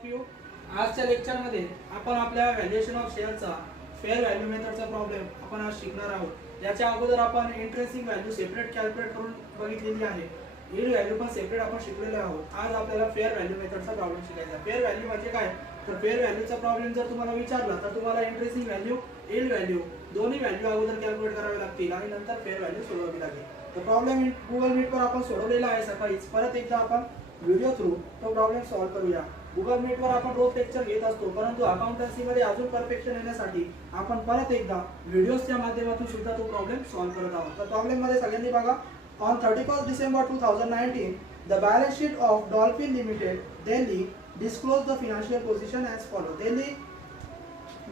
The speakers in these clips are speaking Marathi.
Of you. आजच्या लेक्चरमध्ये आपण आपल्या व्हॅल्युएशन ऑफ शेअरचा फेअर व्हॅल्यू मेथडचा प्रॉब्लेम आपण आज शिकणार आहोत. याच्या अगोदर आपण इंट्रेन्सिक व्हॅल्यू सेपरेट कॅल्क्युलेट करून बघितलेली आहे. यील्ड व्हॅल्यू पण सेपरेट आपण शिकलेले आहोत. आज आपल्याला फेअर व्हॅल्यू मेथडचा प्रॉब्लेम शिकायचा आहे. फेअर व्हॅल्यू म्हणजे काय, तर फेअर व्हॅल्यूचा प्रॉब्लेम जर तुम्हाला विचारला तर तुम्हाला इंट्रेन्सिक व्हॅल्यू, यील्ड व्हॅल्यू दोन्ही व्हॅल्यू अगोदर कॅल्क्युलेट करावे लागतील आणि नंतर फेअर व्हॅल्यू सोडवावी लागेल. तो प्रॉब्लेम गुगल मीटवर आपण सोडवलेला आहे सकाळीच. परत एकदा आपण व्हिडिओ थ्रू तो प्रॉब्लेम सॉल्व्ह करूया. गुगल मीटवर आपण रोज लेक्चर घेत असतो, परंतु अकाउंटन्सीमध्ये अजून परफेक्शन येण्यासाठी आपण परत एकदा व्हिडिओच्या माध्यमातून सुद्धा तो प्रॉब्लेम सॉल्व्ह करत आहोत. तर प्रॉब्लेम मध्ये सगळ्यांनी बघा. On 31st December 2019 the balance sheet of Dolphin Limited Delhi disclosed the financial position as follow. Delhi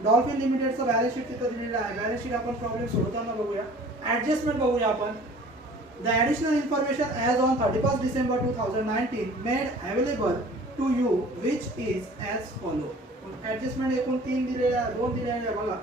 Dolphin Limited चा बॅलन्स शीट तिथे दिलेला आहे. बॅलन्स शीट आपण प्रॉब्लेम सोडवताना बघूया. ऍडजस्टमेंट बघूया आपण. The additional information as on 31st December 2019 made available to you which is as follow. Adjustment एकूण 3 दिलेल्या 2 दिलेल्या बघा.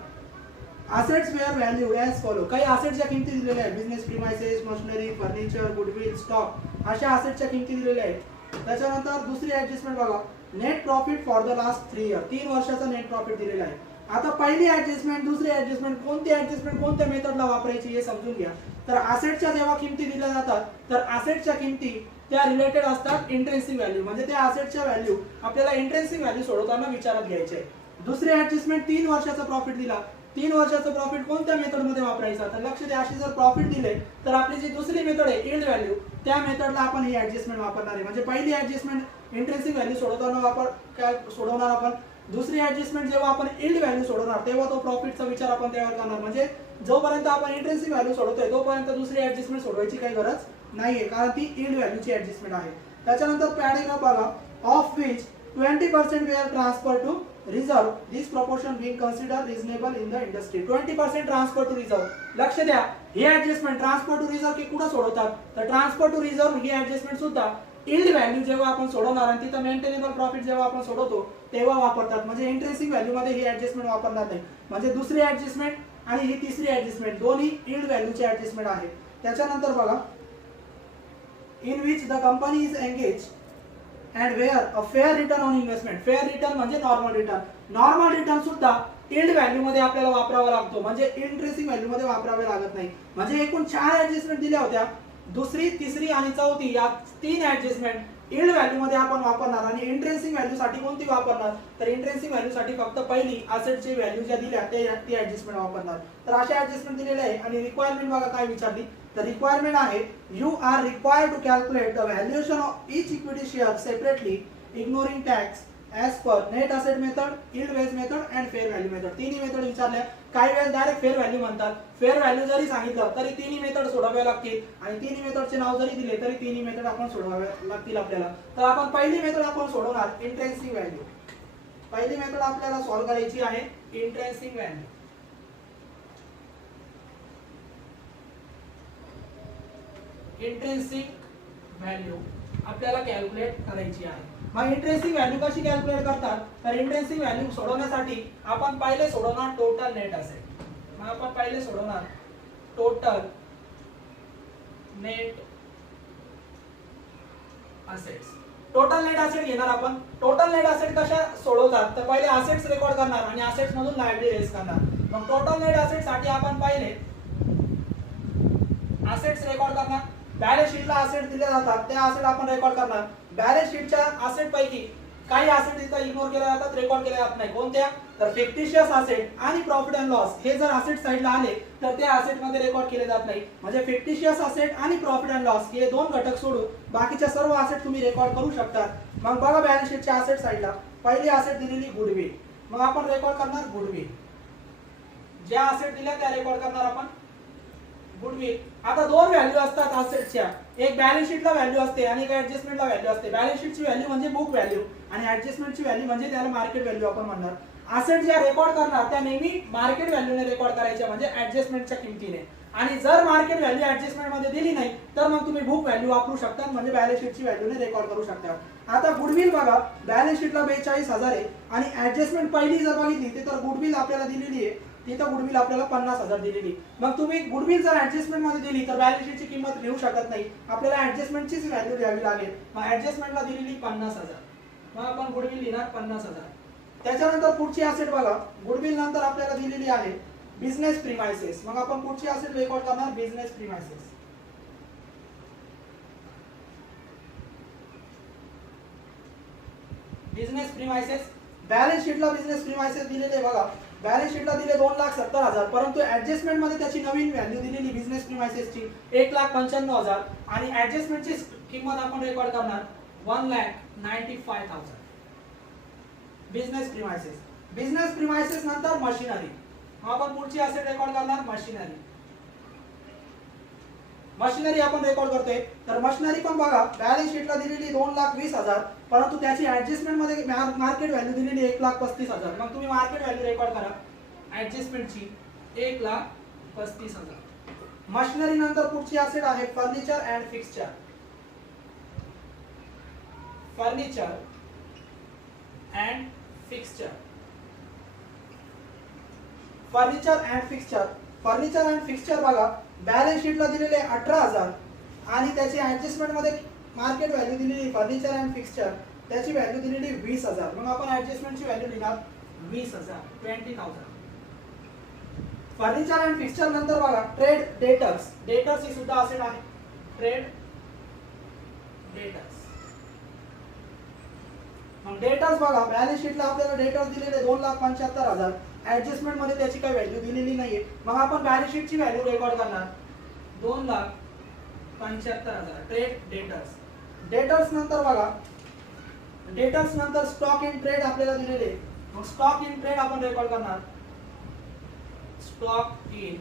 Assets fair value as follow. काही असेट्सच्या किमती दिलेल्या आहेत. Business premises, machinery, furniture, goodwill, stock अशा असेट्सच्या किमती दिलेल्या आहेत. त्याच्यानंतर दुसरी ऍडजस्टमेंट बघा. Net profit for the last 3 year. 3 वर्षाचा नेट प्रॉफिट दिलेला आहे. आता पहिली ऍडजस्टमेंट, दुसरी ऍडजस्टमेंट, कोणती ऍडजस्टमेंट कोणत्या मेथडला वापरायची हे समजून घ्या. तर असेटच्या जेव्हा किमती दिल्या जातात तर असेटच्या किमती त्या रिलेटेड असतात इंट्रेन्सिक व्हॅल्यू, म्हणजे त्या असेटच्या व्हॅल्यू आपल्याला इंट्रेन्सिक व्हॅल्यू सोडवताना विचारात घ्यायचे आहे. दुसरी ऍडजस्टमेंट 3 वर्षाचा प्रॉफिट दिला. 3 वर्षाचा प्रॉफिट कोणत्या मेथडमध्ये वापरायचा, तर लक्ष द्या. अशी जर प्रॉफिट दिले तर आपली जी दुसरी मेथड आहे यील्ड व्हॅल्यू, त्या मेथडला आपण ही ऍडजस्टमेंट वापरणार आहे. म्हणजे पहिली ऍडजस्टमेंट इंट्रेन्सिक व्हॅल्यू सोडवताना सोडवणार आपण. दुसरी ऍडजस्टमेंट जेव्हा आपण यील्ड व्हॅल्यू सोडवणार तेव्हा तो प्रॉफिटचा विचार आपण त्यावर करणार. म्हणजे जोपर्यंत आपण इंट्रेन्सिक व्हॅल्यू सोडवतोय तोपर्यंत दुसरी ऍडजस्टमेंट सोडवायची काही गरज नाहीये, कारण ती यील्ड व्हॅल्यूची ऍडजस्टमेंट आहे. त्याच्यानंतर पॅराग्राफ बघा. Of which 20% were transfer to reserve, this proportion being considered reasonable in the industry. 20% transfer to reserve. लक्ष द्या, ही ऍडजस्टमेंट ट्रान्सफर टू रिझर्व की कुठे सोडवतात, तर ट्रान्सफर टू रिझर्व ही ऍडजस्टमेंट सुद्धा यील्ड व्हॅल्यू जेव्हा आपण सोडवणार आणि तिथं मेंटेनेबल प्रॉफिट जेव्हा आपण सोडवतो तेव्हा वापरतात. म्हणजे इंट्रेन्सिक व्हॅल्यू मध्ये ही ऍडजस्टमेंट वापरणार नाही. म्हणजे दुसरी ऍडजस्टमेंट आणि ही तिसरी ऍडजस्टमेंट दोन्ही यील्ड व्हॅल्यूची ऍडजस्टमेंट आहे. त्याच्यानंतर बघा. In which the company is engage and where a fair return on investment. fair return म्हणजे नॉर्मल रिटर्न. नॉर्मल रिटर्न सुद्धा यील्ड व्हॅल्यू मध्ये आपल्याला वापरावा लागतो, म्हणजे इंट्रेन्सिक व्हॅल्यू मध्ये वापरावे लागत नाही. म्हणजे एकूण 4 ऍडजस्टमेंट दिल्या होत्या. दुसरी, तिसरी आणि चौथी या 3 ऍडजस्टमेंट यील्ड व्हॅल्यू मध्ये आपण वापरणार. आणि इंट्रेन्सिक व्हॅल्यू साठी कोणती वापरणार, तर इंट्रेन्सिक व्हॅल्यू साठी फक्त पहिली असेटची व्हॅल्यू ज्या दिल्या ती ऍडजस्टमेंट वापरणार. तर अशा ऍडजस्टमेंट दिलेल्या आहे. आणि रिक्वायरमेंट बघा काय विचारली, तर रिक्वायरमेंट आहे you are required to calculate the valuation of each equity share separately ignoring tax as per net asset method, yield based method and fair value method. तिन्ही मेथड विचारल्या. काही वेळेस डायरेक्ट फेअर व्हॅल्यू म्हणतात. फेअर व्हॅल्यू जरी सांगितलं तरी तिन्ही मेथड सोडवाव्या लागतील आणि तिन्ही मेथडचे नाव जरी दिले तरी तिन्ही मेथड आपण सोडवाव्या लागतील आपल्याला. तर आपण पहिली मेथड आपण सोडवणार इंट्रेन्सिक व्हॅल्यू. पहिली मेथड आपल्याला सॉल्व्ह करायची आहे इंट्रेन्सिक व्हॅल्यू. इंट्रेन्सिक व्हॅल्यू आपल्याला कॅल्क्युलेट करायची आहे. मग इंट्रेन्सिक व्हॅल्यू कशी कॅल्क्युलेट करतात, तर इंट्रेन्सिक व्हॅल्यू सोडवण्यासाठी आपण पहिले सोडवणार टोटल नेट असेट. मग आपण पहिले सोडवणार total net assets. Total net asset घेणार आपण. टोटल नेट असेट कशा सोडवतात, तर पहिले असेट्स रेकॉर्ड करणार आणि असेट्स मधून लायबिलिटी लेस करणार. मग टोटल नेट असेट साठी आपण पहिले असेट्स रेकॉर्ड करणार. बॅलन्स शीटला असेट दिले जातात, त्या असेट आपण रेकॉर्ड करणार. बॅलन्स शीटच्या असेट पैकी काही असेट इथं इग्नोर केल्या जातात, रेकॉर्ड केल्या जात नाही. कोणत्या, तर फिक्टिशियस असेट आणि प्रॉफिट अँड लॉस हे जर असेट साइडला आले तर त्या असेट मध्ये रेकॉर्ड केले जात नाही. म्हणजे फिक्टिशियस असेट आणि प्रॉफिट अँड लॉस हे 2 घटक सोडून बाकीच्या सर्व असेट तुम्ही रेकॉर्ड करू शकता. मग बघा बॅलन्स शीटच्या असेट साइडला पहिली असेट दिलेली गुडविल. मग आपण रेकॉर्ड करणार गुडविल. ज्या असेट दिल्या त्या रेकॉर्ड करणार आपण गुडविल. आता 2 व्हॅल्यू असतात असेटच्या. एक बॅलन्स शीटला व्हॅल्यू असते आणि एक ऍडजस्टमेंटला व्हॅल्यू असते. बॅलन्स शीटची व्हॅल्यू म्हणजे बुक व्हॅल्यू आणि ऍडजस्टमेंटची व्हॅल्यू म्हणजे त्याला मार्केट व्हॅल्यू आपण म्हणणार. असेट ज्या रेकॉर्ड करणार त्या नेहमी मार्केट व्हॅल्यूने रेकॉर्ड करायच्या, म्हणजे ऍडजस्टमेंटच्या किमतीने. आणि जर मार्केट व्हॅल्यू ऍडजस्टमेंट मध्ये दिली नाही तर मग तुम्ही बुक व्हॅल्यू वापरू शकता, म्हणजे बॅलन्स शीटची व्हॅल्यूने रेकॉर्ड करू शकता. आता गुडविल बघा. बॅलन्स शीटला 42,000 आहे आणि ऍडजस्टमेंट पहिली जर बघितली तर गुडविल आपल्याला दिलेली आहे, तिथं गुडविल आपल्याला 50,000 दिलेली. मग तुम्ही गुडविल जर ऍडजस्टमेंट मध्ये दिली तर बॅलन्स शीटची किंमत लिहू शकत नाही, आपल्याला ऍडजस्टमेंटचीच व्हॅल्यू द्यावी लागेल. मग ऍडजस्टमेंटला दिलेली 50,000. मग आपण गुडविल लिहिणार 50,000. त्याच्यानंतर पुढची असेट बघा, गुडविल नंतर आपल्याला दिलेली आहे बिझनेस प्रीमाइसेस. मग आपण पुढची असेट रेकॉर्ड करणार business premises. Business premises balance शीटला बिझनेस प्रीमाइसेस दिलेले बघा. बॅलन्स शीटला दिले 2,70,000, परंतु ऍडजस्टमेंट मध्ये त्याची नवीन व्हॅल्यू दिलेली बिझनेस प्रीमाइसेसची 1,95,000 आणि ऍडजस्टमेंटची किंमत आपण रेकॉर्ड करणार 1,95,000. Business premises. बिझनेस प्रीमाइसेस नंतर मशिनरी. आपण पुढची असेट रेकॉर्ड करणार मशिनरी. मशिनरी आपण रेकॉर्ड करतोय, तर मशिनरी पण बघा बॅलन्स शीटला दिलेली 2,20,000, परंतु त्याची ऍडजस्टमेंट मध्ये मार्केट व्हॅल्यू दिलेली 1,35,000. मग तुम्ही मार्केट व्हॅल्यू रेकॉर्ड करा ऍडजस्टमेंटची 1,35,000. मशिनरी नंतर पुढची असेट आहे furniture and fixture. Furniture and fixture. Furniture and fixture. Furniture and fixture बघा बॅलन्स शीटला दिलेले 18,000 आणि त्याची ऍडजस्टमेंट मध्ये मार्केट व्हॅल्यू दिलेली फर्निचर अँड फिक्स्चर त्याची व्हॅल्यू दिलेली 20,000. मग आपण ऍडजस्टमेंटची व्हॅल्यू लिहिणार 20,000, 20,000. फर्निचर अँड फिक्स्चर नंतर बघा ट्रेड डेटर्स. डेटर्स ही सुद्धा असेट आहे. Trade debtors. मग डेटर्स बघा बॅलन्स शीटला आपल्याला डेटर्स दिलेले 2,75,000, ऍडजस्टमेंट मध्ये त्याची काही व्हॅल्यू दिलेली नाहीये. मग आपण बॅलन्स शीटची व्हॅल्यू रेकॉर्ड करणार 2,75,000. Trade debtors. डेटर्स नंतर बघा डेटर्स नंतर स्टॉक इन ट्रेड आपल्याला दिलेले. मग स्टॉक इन ट्रेड आपण रेकॉर्ड करणार stock in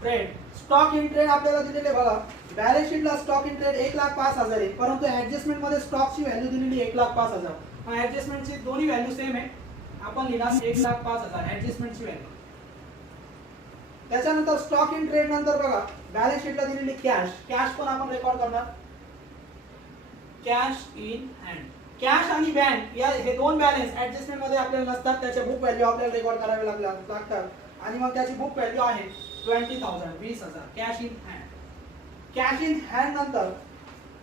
trade. Stock in trade आपल्याला दिलेले बघा बॅलन्स शीटला स्टॉक इन ट्रेड 1,05,000 आहे, परंतु ऍडजस्टमेंट मध्ये स्टॉकची व्हॅल्यू दिलेली 1,05,000. मग ऍडजस्टमेंटची दोन्ही व्हॅल्यू सेम आहे, आपण लिहिणार 1,05,000 ऍडजस्टमेंटची व्हॅल्यू. त्याच्यानंतर स्टॉक इन ट्रेड नंतर बघा बॅलन्स शीटला दिलेली कॅश. कॅश पण आपण रेकॉर्ड करणार कॅश इन हँड. कॅश आणि बँक या हे दोन बॅलन्स ऍडजस्टमेंट मध्ये आपल्याला नसतात, त्याच्या बुक व्हॅल्यू आपल्याला रेकॉर्ड करावे लागतात आणि मग त्याची बुक व्हॅल्यू आहे 20,000, 20,000. Cash in hand. Cash in hand नंतर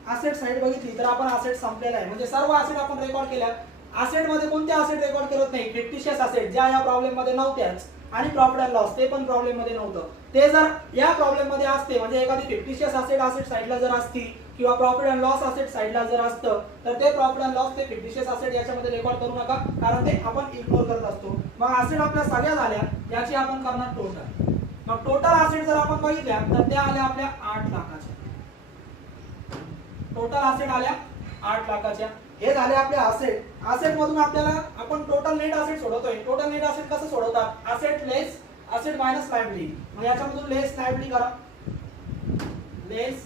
असेट साइड बघितली तर आपण असेट संपलेला आहे, म्हणजे सर्व असेट आपण रेकॉर्ड केल्या. असेट मध्ये कोणते असेट रेकॉर्ड करत नाही? फिक्टिशियस असेट ज्या या प्रॉब्लेम मध्ये नव्हत्याच, आणि प्रॉफिट अँड लॉस ते पण प्रॉब्लेम मध्ये नव्हतं. ते जर या प्रॉब्लेम मध्ये असते, म्हणजे एखादी फिक्टिशियस असेट साइडला जर असती किंवा प्रॉफिट अँड लॉस असेट साइडला जर असतं, तर ते प्रॉफिट अँड लॉस ते फिक्टिशियस असेट याच्यामध्ये रेकॉर्ड करू नका, कारण ते आपण इग्नोर करत असतो. मग असेट आपल्या सगळ्या झाल्या, याची आपण करणार टोटल. मग टोटल असेट जर आपण बघितल्या तर त्या आल्या आपल्या 8 लाखाच्या. टोटल असेट आल्या 8 लाखाच्या. हे झाले आपले असेट. असेट मधून आपल्याला आपण टोटल नेट असेट सोडवतोय. टोटल नेट असेट कसं सोडवतात? Asset less asset minus liability. मग याच्यामधून लेस लायबिलिटी करा. लेस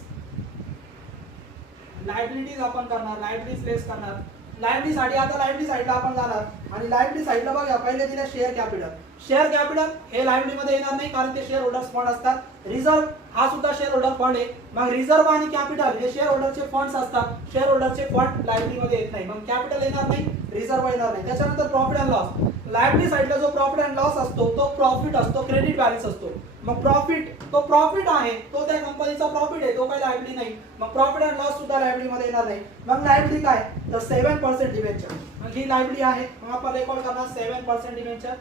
लायबिलिटीज आपण करणार, लायबिलिटीज लेस करणार. लायबिलिटी साठी आता लायबिलिटी साइडला आपण जाणार आणि लायबिलिटी साइडला बघा पहिले दिले शेअर कॅपिटल. शेअर कॅपिटल हे लायबिलिटी मध्ये येणार नाही, कारण ते शेअर होल्डर्स फंड असतात. रिझर्व हा सुद्धा शेअर होल्डर फंड आहे. मग रिझर्व आणि कॅपिटल हे शेअर होल्डरचे फंड्स असतात. शेअर होल्डरचे फंड लायबिलिटी मध्ये येत नाही, मग कॅपिटल येणार नाही, रिझर्व येणार नाही. त्याच्यानंतर प्रॉफिट अँड लॉस. लायबिलिटी साइडला जो प्रॉफिट अँड लॉस असतो तो प्रॉफिट असतो, क्रेडिट बॅलन्स असतो. मग प्रॉफिट तो प्रॉफिट आहे, तो त्या कंपनीचा प्रॉफिट आहे, तो काही लायबिलिटी नाही. मग प्रॉफिट अँड लॉस सुद्धा लायबिलिटी मध्ये येणार नाही. मग लायबिलिटी काय? तर 7% डिबेंचर. मग ही लायबिलिटी आहे, मग आपण रेकॉर्ड करणार 7% डिबेंचर.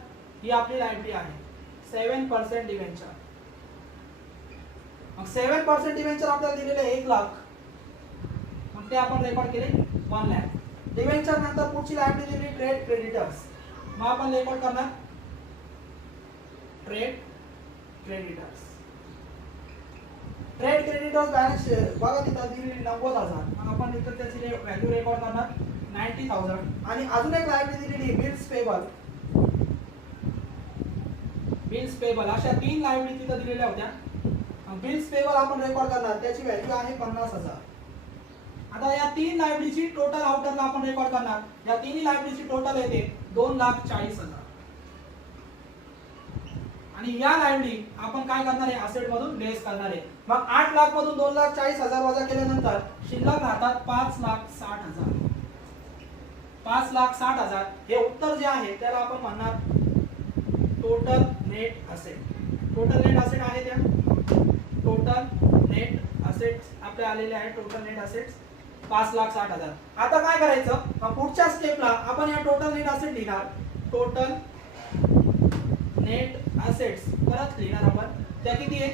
ही आपली लायबिलिटी आहे 7% डिबेंचर. मग 7% डिबेंचर आपल्याला दिलेले 1 लाख, मग ते आपण रेकॉर्ड केले 1 लाख. डिबेंचर नंतर पुढची लायबिलिटी दिली ट्रेड क्रेडिटर्स. मग आपण रेकॉर्ड करणार trade creditors. Trade creditors balance बघा तिथं दिलेली 90,000, मग आपण तिथं त्याची व्हॅल्यू रेकॉर्ड करणार 90,000. आणि अजून एक लायबिलिटी दिलेली बिल्स पेबल. बिल्स पेबल अशा 3 लायबिलिटी तिथं दिलेल्या होत्या. बिल्स पेबल आपण रेकॉर्ड करणार, त्याची व्हॅल्यू आहे 50,000. आता या 3 लायबिलिटीची टोटल आउटरला आपण रेकॉर्ड करणार. या तिन्ही लायबिलिटीची टोटल येते 2,40,000. आणि या लायबिलिटी आपण काय करणार आहे? असेट मधून लेस करणार आहे. मग 8 लाख मधून 2,40,000 वजा केल्यानंतर शिल्लक राहतात 5,60,000. 5,60,000 हे उत्तर जे आहे त्याला आपण म्हणणार total net asset. Total net asset आहे त्या टोटल नेट असेट्स आपले आलेले आहे. Total net assets 5,60,000. आता काय करायचं, मग पुढच्या स्टेपला आपण या टोटल नेट असेट लिहिणार. टोटल नेट असेट्स परत लिहिणार आपण. त्या किती आहे?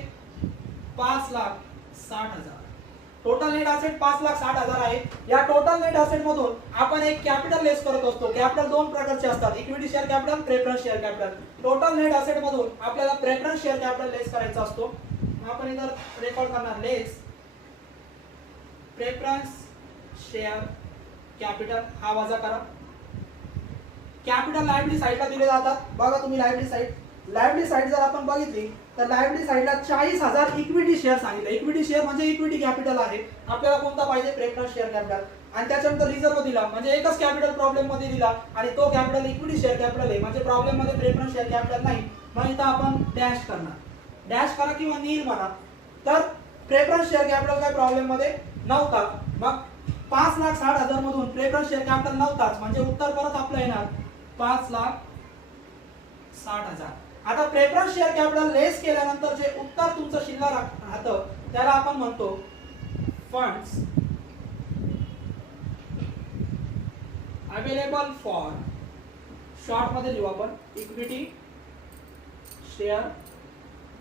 5,60,000. टोटल नेट असेट 5,60,000 आहे. या टोटल नेट असेट मधून आपण एक कॅपिटल लेस करत असतो. कॅपिटल दोन प्रकारचे असतात, equity share capital, preference share capital. Total net asset मधून आपल्याला प्रेफरन्स शेअर कॅपिटल लेस करायचा असतो. आपण इथं रेकॉर्ड करणार लेस प्रेफरन्स शेअर कॅपिटल, हा वजा करा. कॅपिटल लायबिलिटी साइडला दिले जातात. बघा तुम्ही लायबिलिटी साइड जर आपण बघितली तर लायबिलिटी साइडला 40,000 इक्विटी शेअर सांगितलं. इक्विटी शेअर म्हणजे इक्विटी कॅपिटल आहे. आपल्याला कोणता पाहिजे? Preference share capital. आणि त्याच्यानंतर रिझर्व दिला म्हणजे एकच कॅपिटल प्रॉब्लेम मध्ये दिला आणि तो कॅपिटल इक्विटी शेअर कॅपिटल आहे, म्हणजे प्रॉब्लेम मध्ये प्रेफरन्स शेअर कॅपिटल नाही. मग इथं आपण डॅश करणार. डॅश करा किंवा नील म्हणा. तर प्रेफरन्स शेअर कॅपिटल काय प्रॉब्लेम मध्ये नव्हता. मग 5,60,000 मधून प्रेफरन्स शेअर कॅपिटल नव्हताच, म्हणजे उत्तर परत आपलं येणार 5,60,000. आता प्रेफरन्स शेअर कॅपिटल लेस केल्यानंतर जे उत्तर तुमचं शिल्लक राहतं त्याला आपण म्हणतो फंड्स अवेलेबल फॉर, शॉर्ट मध्ये लिहू आपण इक्विटी शेअर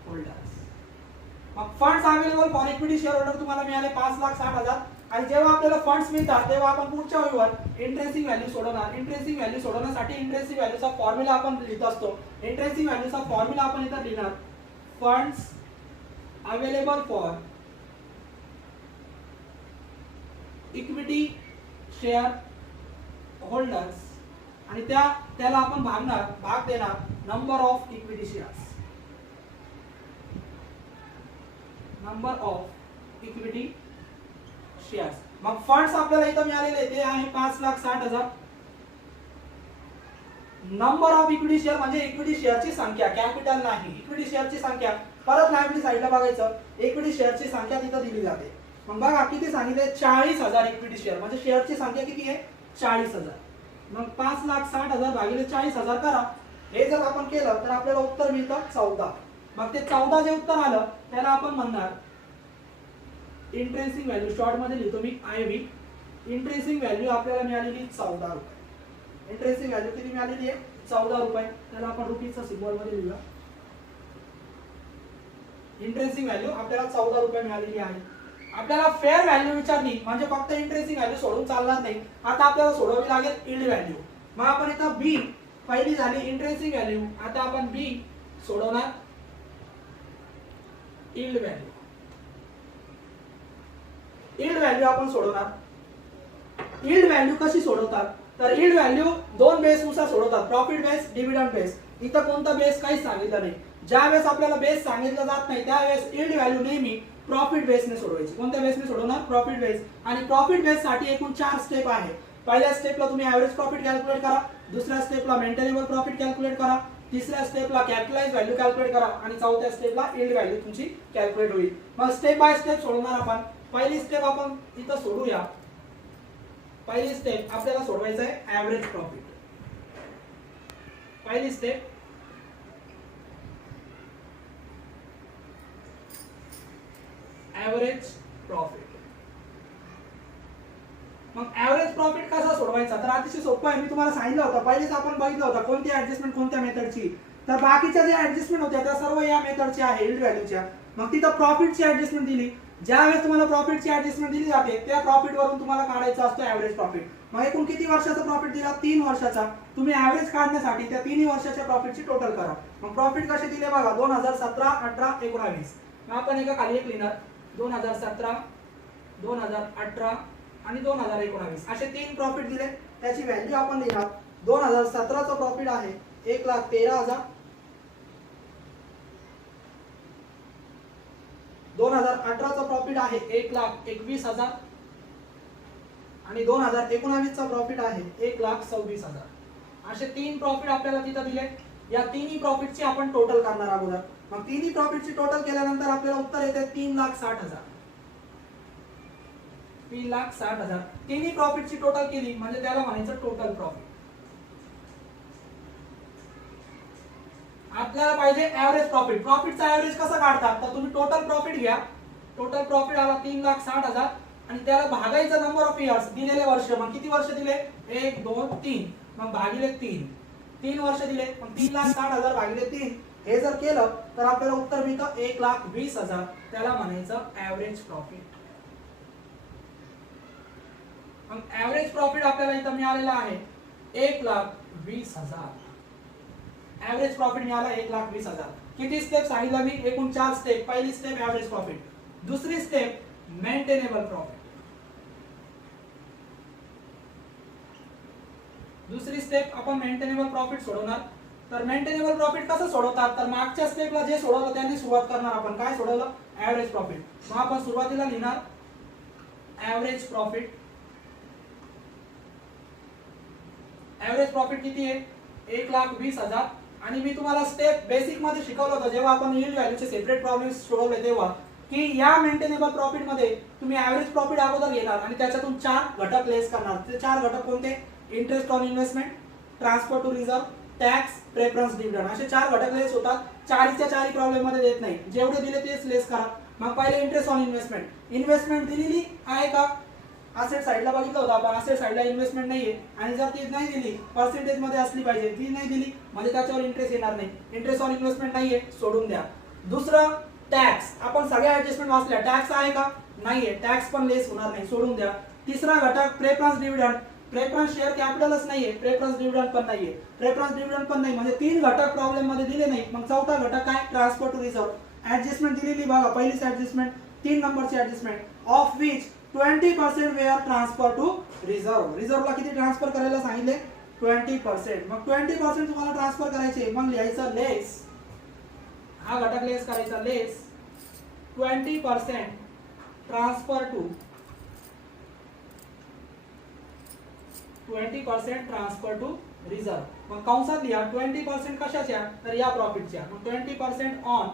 होल्डर्स. मग funds available for equity share holder तुम्हाला मिळाले 5,60,000. आणि जेव्हा आपल्याला फंड्स मिळतात तेव्हा आपण पुढच्या ओळीवर इंट्रेन्सिक व्हॅल्यू सोडवणार. इंट्रेन्सिक व्हॅल्यू सोडवण्यासाठी इंट्रेन्सिक व्हॅल्यूचा फॉर्म्युला आपण लिहित असतो. इंट्रेन्सिक व्हॅल्यूचा फॉर्म्युला आपण इथं लिहिणार. Funds available for equity share holders आणि त्याला आपण भाग देणार number of equity shares. Number of equity shares. मग फंड्स आपल्याला इथं मिळालेले ते आहे 5,60,000. नंबर ऑफ इक्विटी शेअर म्हणजे इक्विटी शेअरची संख्या, कॅपिटल नाही. इक्विटी शेअरची संख्या परत लायबिलिटी साइडला बघायचं. इक्विटी शेअरची संख्या तिथं दिली जाते. मग बघा किती सांगितले? 40,000 इक्विटी शेअर, म्हणजे शेअरची संख्या किती आहे? 40,000. मग 5,60,000 भागिले 40,000 करा. हे जर आपण केलं तर आपल्याला उत्तर मिळतं 14. मग ते 14 जे उत्तर आलं त्याला आपण म्हणणार इंट्रेन्सिक व्हॅल्यू. शॉर्ट मध्ये लिहितो मी IV. इंट्रेन्सिक व्हॅल्यू आपल्याला मिळालेली 14 रुपये. इंट्रेन्सिक व्हॅल्यू किती मिळालेली आहे? 14 रुपये. त्याला आपण रुपीजचा सिम्बॉल मध्ये लिहूया. इंट्रेन्सिक व्हॅल्यू आपल्याला 14 रुपये मिळालेली आहे. आपल्याला फेअर व्हॅल्यू विचारली म्हणजे फक्त इंट्रेन्सिक व्हॅल्यू सोडून चालणार नाही. आता आपल्याला सोडवावी लागेल यील्ड व्हॅल्यू. मग आपण इथं B पहिली झाली इंट्रेन्सिक व्हॅल्यू. आता आपण B सोडवणार यील्ड व्हॅल्यू. यील्ड व्हॅल्यू आपण सोडवणार. यील्ड व्हॅल्यू कशी सोडवतात? तर यील्ड व्हॅल्यू दोन बेस नुसार सोडवतात, प्रॉफिट बेस, डिव्हिडंड बेस. इथं कोणता बेस काहीच सांगितलं नाही. ज्या वेळेस आपल्याला बेस सांगितलं जात नाही त्यावेळेस यील्ड व्हॅल्यू नेहमी प्रॉफिट बेसने सोडवायची. कोणत्या बेसने सोडवणार? Profit base. आणि प्रॉफिट बेस साठी एकूण 4 स्टेप आहे. पहिल्या स्टेपला तुम्ही एव्हरेज प्रॉफिट कॅल्क्युलेट करा. दुसऱ्या स्टेपला मेंटेनेबल प्रॉफिट कॅल्क्युलेट करा. तिसऱ्या स्टेपला कॅपिटलाइज व्हॅल्यू कॅल्क्युलेट करा आणि चौथ्या स्टेपला यील्ड व्हॅल्यू तुमची कॅल्क्युलेट होईल. मग स्टेप बाय स्टेप सोडवणार आपण. पहिली स्टेप आपण इथं सोडूया. पहिली स्टेप आपल्याला सोडवायचं आहे एव्हरेज प्रॉफिट. पहिली स्टेप एव्हरेज प्रॉफिट. मग एव्हरेज प्रॉफिट कसा सोडवायचा? तर अतिशय सोपं आहे. मी तुम्हाला सांगितलं होतं पहिलेच आपण बघितलं होतं कोणती ऍडजस्टमेंट कोणत्या मेथडची. तर बाकीच्या ज्या ऍडजस्टमेंट होत्या त्या सर्व या मेथडच्या आहे यील्ड व्हॅल्यूच्या. मग तिथं प्रॉफिटची ऍडजस्टमेंट दिली. ज्यावेळेस तुम्हाला प्रॉफिटची ऍडजस्टमेंट दिली जाते त्या प्रॉफिट वरून तुम्हाला काढायचा असतो एव्हरेज प्रॉफिट. मग एकूण किती वर्षाचा प्रॉफिट दिला? 3 वर्षाचा. तुम्ही एव्हरेज काढण्यासाठी त्या 3 वर्षाच्या प्रॉफिटची टोटल करा. मग प्रॉफिट कसे दिले बघा 2017, 18, 19. मग आपण एका खाली एक लिहिणार 2017, 2018 आणि 2019 असे 3 प्रॉफिट दिले. त्याची व्हॅल्यू आपण लिहिणार. 2017 चा प्रॉफिट आहे 1,13,000. 2018 चा प्रॉफिट आहे 1,21,000 आणि 2019 चा प्रॉफिट आहे 1,26,000. असे 3 प्रॉफिट आपल्याला तिथे दिले. या तिन्ही प्रॉफिटची आपण टोटल करणार अगोदर. मग तिन्ही प्रॉफिटची टोटल केल्यानंतर आपल्याला उत्तर येते 3,60,000. 3,60,000. तिन्ही प्रॉफिटची टोटल केली म्हणजे त्याला म्हणायचं टोटल प्रॉफिट. आपल्याला पाहिजे एव्हरेज प्रॉफिट. प्रॉफिटचा एव्हरेज कसा काढतात? तर तुम्ही टोटल प्रॉफिट घ्या. टोटल प्रॉफिट आला 3,60,000 आणि त्याला भागायचा नंबर ऑफ इयर्स, दिलेले वर्ष, मग किती वर्ष दिले 1 2 3, मग भागिले 3 वर्ष दिले, मग 3,60,000 भागिले 3 हे जर केलं तर आपल्याला उत्तर मिळतं 1,20,000. त्याला म्हणायचं ऍव्हरेज प्रॉफिट. मग ऍव्हरेज प्रॉफिट आपल्याला इथं मिळालेला आहे 1,20,000. ऍव्हरेज प्रॉफिट मिळाला 1,20,000. किती स्टेप सांगितलं मी? एकूण 4 स्टेप. पहिली स्टेप ऍव्हरेज प्रॉफिट, दुसरी स्टेप मेंटेनेबल प्रॉफिट, दुसरी स्टेप आपण मेंटेनेबल प्रॉफिट सोडवणार. तर मेंटेनेबल प्रॉफिट कसं सोडवतात? तर मागच्या स्टेपला जे सोडवलं त्यांनी सुरुवात करणार आपण. काय सोडवलं? Average profit. मग आपण सुरुवातीला लिहिणार ऍव्हरेज प्रॉफिट. ऍव्हरेज प्रॉफिट किती आहे? 1,20,000. आणि मी तुम्हाला स्टेप बेसिक मध्ये शिकवलं होतं जेव्हा आपण यील्ड व्हॅल्यूचे सेपरेट प्रॉब्लेम सोडवले तेव्हा, की या मेंटेनेबल प्रॉफिट मध्ये तुम्ही ऍव्हरेज प्रॉफिट अगोदर घेणार आणि त्याच्यातून 4 घटक लेस करणार. ते 4 घटक कोणते? Interest on investment, transfer to reserve, tax, preference, dividend. असे 4 घटक लेस होतात. 4च्या 4 प्रॉब्लेम मध्ये देत नाही, जेवढे दिले तेच लेस करा. मग पहिले इंटरेस्ट ऑन इन्व्हेस्टमेंट. इन्व्हेस्टमेंट दिलेली आहे का? असेट साइडला बघितलं होतं आपण, असेट साइडला इन्व्हेस्टमेंट नाहीये आणि जर ती नाही दिली पर्सेंटेज मध्ये असली पाहिजे, ती नाही दिली म्हणजे त्याच्यावर इंटरेस्ट येणार नाही. इंटरेस्ट ऑन इन्व्हेस्टमेंट नाहीये, सोडून द्या. दुसरं टॅक्स. आपण सगळ्या ऍडजस्टमेंट वाचल्या. टॅक्स आहे का? नाहीये, टॅक्स पण लेस होणार नाही, सोडून द्या. तिसरा घटक प्रेफरन्स डिव्हिडंड. प्रेफरन्स शेअर कॅपिटलच नाहीये, प्रेफरन्स डिव्हिडंड पण नाहीये, प्रेफरन्स डिव्हिडंड पण नाही म्हणजे 3 घटक प्रॉब्लेम मध्ये दिले नाही. मग चौथा घटक काय? Transfer to reserve. ऍडजस्टमेंट दिलेली बघा, पहिलीच ऍडजस्टमेंट 3 नंबरची adjustment, of which 20% were transfer to reserve. रिझर्वला किती ट्रान्सफर करायला सांगितले? 20%. मग 20% तुम्हाला ट्रान्सफर करायचे, मग लिहायचं लेस. हा घटक लेस करायचा, less 20% transfer to 20% transfer to reserve. मग कंसात लिहा 20% कशाच्या? तर या प्रॉफिटच्या. मग 20% ऑन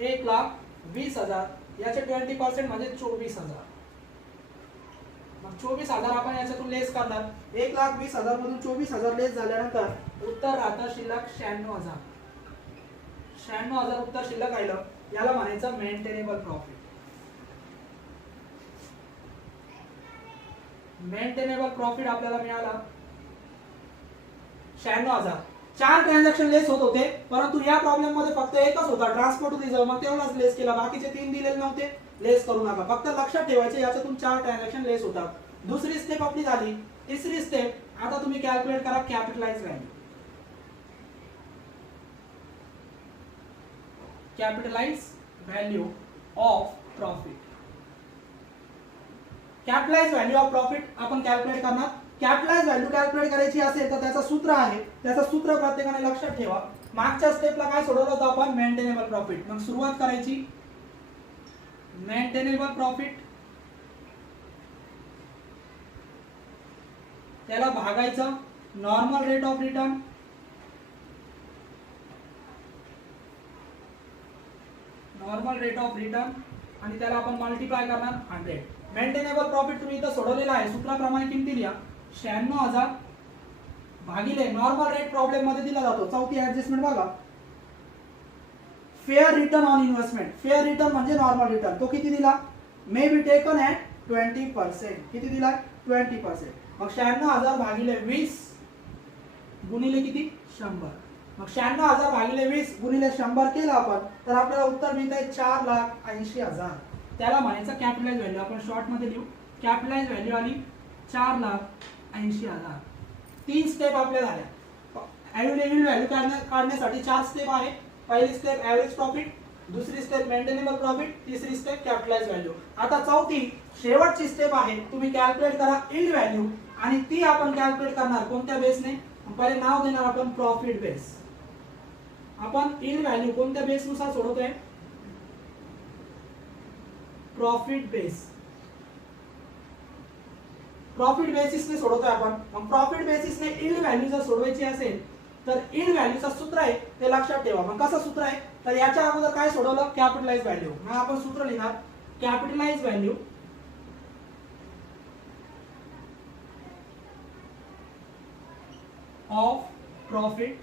1,20,000, याचे 20% म्हणजे 24,000. मग 24,000 आपण याच्यातून लेस करणार. 1,20,000 मधून 24,000 लेस झाल्यानंतर उत्तर राहतं शिल्लक 96,000. 96,000 उत्तर शिल्लक राहिलं. याला म्हणायचं मेंटेनेबल प्रॉफिट. मेंटेनेबल प्रॉफिट आपल्याला मिळाला 96,000. 4 ट्रान्झॅक्शन लेस होत होते, परंतु या प्रॉब्लेम मध्ये फक्त एकच होता, ट्रान्सफर टू रिझर्व. मग तेवढाच लेस केला, बाकीचे 3 दिलेले नव्हते, लेस करू नका. फक्त लक्षात ठेवायचे याच्यातून 4 ट्रान्झॅक्शन लेस होतात. दुसरी स्टेप आपली झाली. तिसरी स्टेप आता तुम्ही कॅल्क्युलेट करा capitalise value. Capitalise value of profit. Capitalise value of profit आपण कॅल्क्युलेट करणार. कॅपिटलाइज व्हॅल्यू कॅल्क्युलेट करायची असेल तर त्याचं सूत्र आहे. त्याचं सूत्र प्रत्येकाने लक्षात ठेवा. मागच्या स्टेपला काय सोडवलं होतं आपण? Maintainable profit. मग सुरुवात करायची मेंटेनेबल प्रॉफिट, त्याला भागायचं normal rate of return, normal rate of return, आणि त्याला आपण मल्टिप्लाय करणार 100. मेंटेनेबल प्रॉफिट तुम्ही इथं सोडवलेला आहे, सूत्राप्रमाणे किमती लिहा. 96,000 भागिले नॉर्मल रेट प्रॉब्लेम मध्ये दिला जातो, चौथी ऍडजस्टमेंट बघा, fair return on investment. Fair return म्हणजे नॉर्मल रिटर्न. तो किती दिला? May be taken at 20%. किती दिला? 20%. मग 96,000 भागिले 20 गुणिले किती? 100. मग 96,000 भागिले 20 गुणिले 100 केलं आपण तर आपल्याला उत्तर मिळतंय 4,80,000. त्याला म्हणायचं कॅपिटलाइज व्हॅल्यू. आपण शॉर्ट मध्ये लिहू. कॅपिटलाइज व्हॅल्यू आली 4,80,000. 3 स्टेप आपल्या झाल्या. ऍन्युअल व्हॅल्यू काढण्यासाठी 4 स्टेप आहे. पहिली स्टेप ऍव्हरेज प्रॉफिट, दुसरी स्टेप मेंटेनेबल प्रॉफिट, तिसरी स्टेप कॅपिटलाइज व्हॅल्यू. आता चौथी शेवटची स्टेप आहे, तुम्ही कॅल्क्युलेट करा यील्ड व्हॅल्यू, आणि ती आपण कॅल्क्युलेट करणार कोणत्या बेसने? पहिले नाव देणार आपण प्रॉफिट बेस. आपण यील्ड व्हॅल्यू कोणत्या बेसनुसार सोडवतोय? Profit base. प्रॉफिट बेसिसने सोडवतोय आपण. मग प्रॉफिट बेसिसने यील्ड व्हॅल्यू जर सोडवायची असेल तर यील्ड व्हॅल्यूचं सूत्र आहे ते लक्षात ठेवा. मग कसं सूत्र आहे? तर याच्या अगोदर काय सोडवलं? Capitalise value. मग आपण सूत्र लिहिणार कॅपिटलाइज व्हॅल्यू ऑफ प्रॉफिट,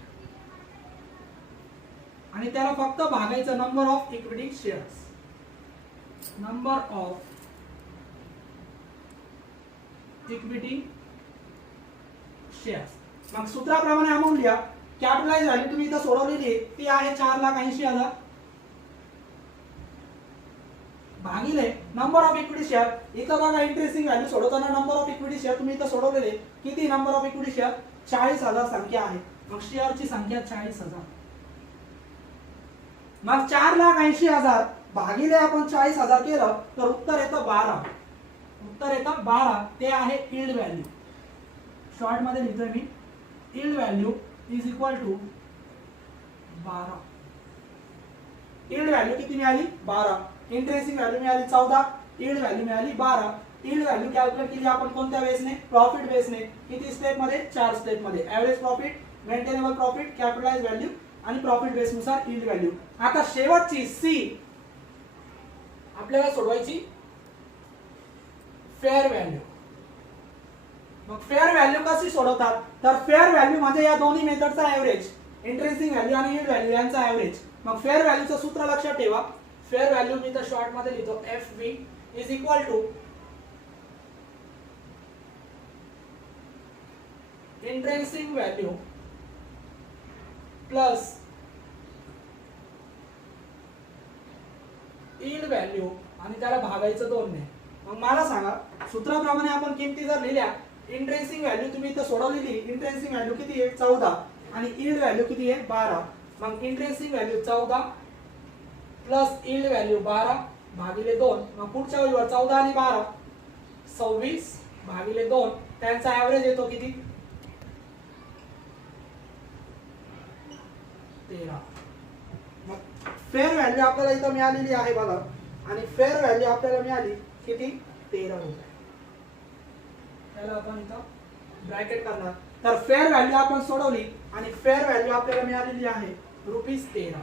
आणि त्याला फक्त भागायचं number of equity shares. Number of equity shares. मग सूत्राप्रमाणे अमाऊंट लिहा. कॅपिटलाइज व्हॅल्यू तुम्ही इथं सोडवलेली आहे ती आहे 4,80,000 भागिले नंबर ऑफ इक्विटी शेअर. इथं बघा इंटरेस्टिंग व्हॅल्यू सोडवताना नंबर ऑफ इक्विटी शेअर तुम्ही इथं सोडवलेले किती नंबर ऑफ इक्विटी शेअर 40,000 संख्या आहे. मग शेअरची संख्या 40,000. मग 4,80,000 भागिले आपण 40,000 केलं तर उत्तर येतं 12. उत्तर येतं 12. ते आहे यील्ड व्हॅल्यू. शॉर्ट मध्ये लिहितोय मी yield value is equal to 12. Yield value किती मिळाली 12. इंटरेस्टिंग व्हॅल्यू मिळाली 14. यील्ड व्हॅल्यू मिळाली 12. यील्ड व्हॅल्यू कॅल्क्युलेट केली आपण कोणत्या बेसने प्रॉफिट बेसने. किती स्टेप मध्ये 4 स्टेप मध्ये. Average profit, maintainable profit, capitalise value आणि प्रॉफिट बेस नुसार यील्ड व्हॅल्यू. आता शेवटची सी आपल्याला सोडवायची फेअर व्हॅल्यू. मग फेअर व्हॅल्यू कशी सोडवतात तर फेअर व्हॅल्यू म्हणजे या दोन्ही मेथडचा एव्हरेज, इंटरेस्टिंग व्हॅल्यू आणि यील्ड व्हॅल्यू यांचा एव्हरेज. मग फेअर व्हॅल्यूचं सूत्र लक्षात ठेवा. फेअर व्हॅल्यू मी तर शॉर्ट मध्ये लिहितो FV is equal to interesting value plus yield value आणि त्याला भागायचं 2 ने. मग मला सांगा सूत्राप्रमाणे आपण किमती जर लिहिल्या, इंटरेस्टिंग व्हॅल्यू तुम्ही इथं सोडवलेली, इंटरेस्टिंग व्हॅल्यू किती आहे 14 आणि यील्ड व्हॅल्यू किती आहे 12. मग interesting value 14 plus yield value 12 भागिले 2. मग पुढच्या ओळीवर 14 आणि 12 26 भागिले 2. त्यांचा एव्हरेज येतो किती 13. मग फेअर व्हॅल्यू आपल्याला इथं मिळालेली आहे बघा आणि फेअर व्हॅल्यू आपल्याला मिळाली किती 13 रुपये. त्याला आपण इथं ब्रॅकेट करणार. तर फेअर व्हॅल्यू आपण सोडवली आणि फेअर व्हॅल्यू आपल्याला मिळालेली आहे ₹13.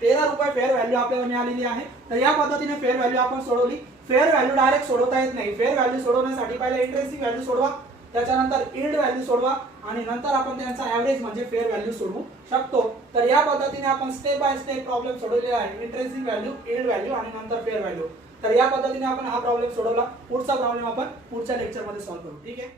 13 रुपये फेअर व्हॅल्यू आपल्याला मिळालेली आहे. तर या पद्धतीने फेअर व्हॅल्यू आपण सोडवली. फेअर व्हॅल्यू डायरेक्ट सोडवता येत नाही. फेअर व्हॅल्यू सोडवण्यासाठी पहिले इंटरेस्टिंग व्हॅल्यू सोडवा, त्याच्यानंतर यील्ड व्हॅल्यू सोडवा आणि नंतर आपण त्यांचा एव्हरेज म्हणजे फेअर व्हॅल्यू सोडवू शकतो. तर या पद्धतीने आपण स्टेप बाय स्टेप प्रॉब्लेम सोडवलेला आहे. इंटरेस्टिंग व्हॅल्यू, यील्ड व्हॅल्यू आणि नंतर फेअर व्हॅल्यू. तर या पद्धतीने आपण हा प्रॉब्लेम सोडवला. पुढचा प्रॉब्लेम आपण पुढच्या लेक्चर मध्ये सॉल्व्ह करू. ठीक आहे.